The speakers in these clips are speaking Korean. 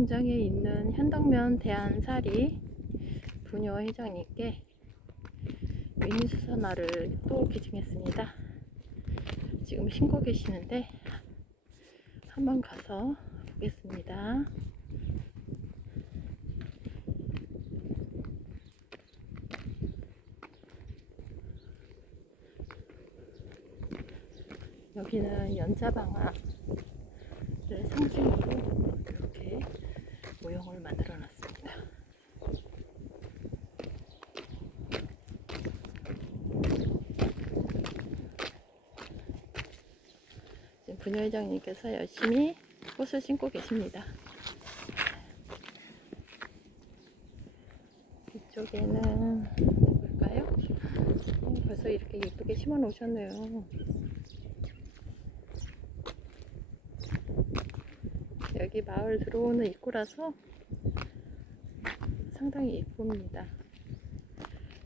농장에 있는 현덕면 대한사리 부녀 회장님께 미니수선화를 또 기증했습니다. 지금 신고 계시는데 한번 가서 보겠습니다. 여기는 연자방아를 상징으로 모형을 만들어 놨습니다. 지금 부녀회장님께서 열심히 꽃을 심고 계십니다. 이쪽에는 뭘까요? 어, 벌써 이렇게 예쁘게 심어 놓으셨네요. 여기 마을 들어오는 입구라서 상당히 예쁩니다.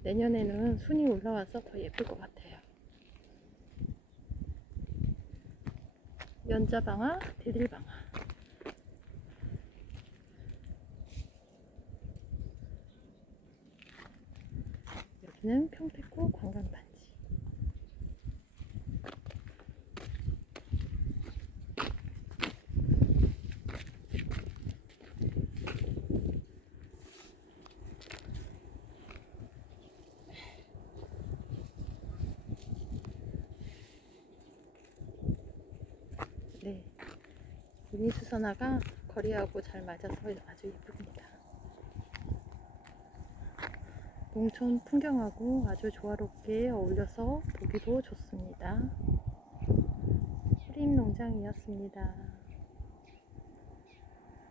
내년에는 순이 올라와서 더 예쁠 것 같아요. 연자방아, 대딜방아. 여기는 평택구 관광단지. 네. 미니 수선화가 거리하고 잘 맞아서 아주 예쁩니다. 농촌 풍경하고 아주 조화롭게 어울려서 보기도 좋습니다. 프림 농장이었습니다.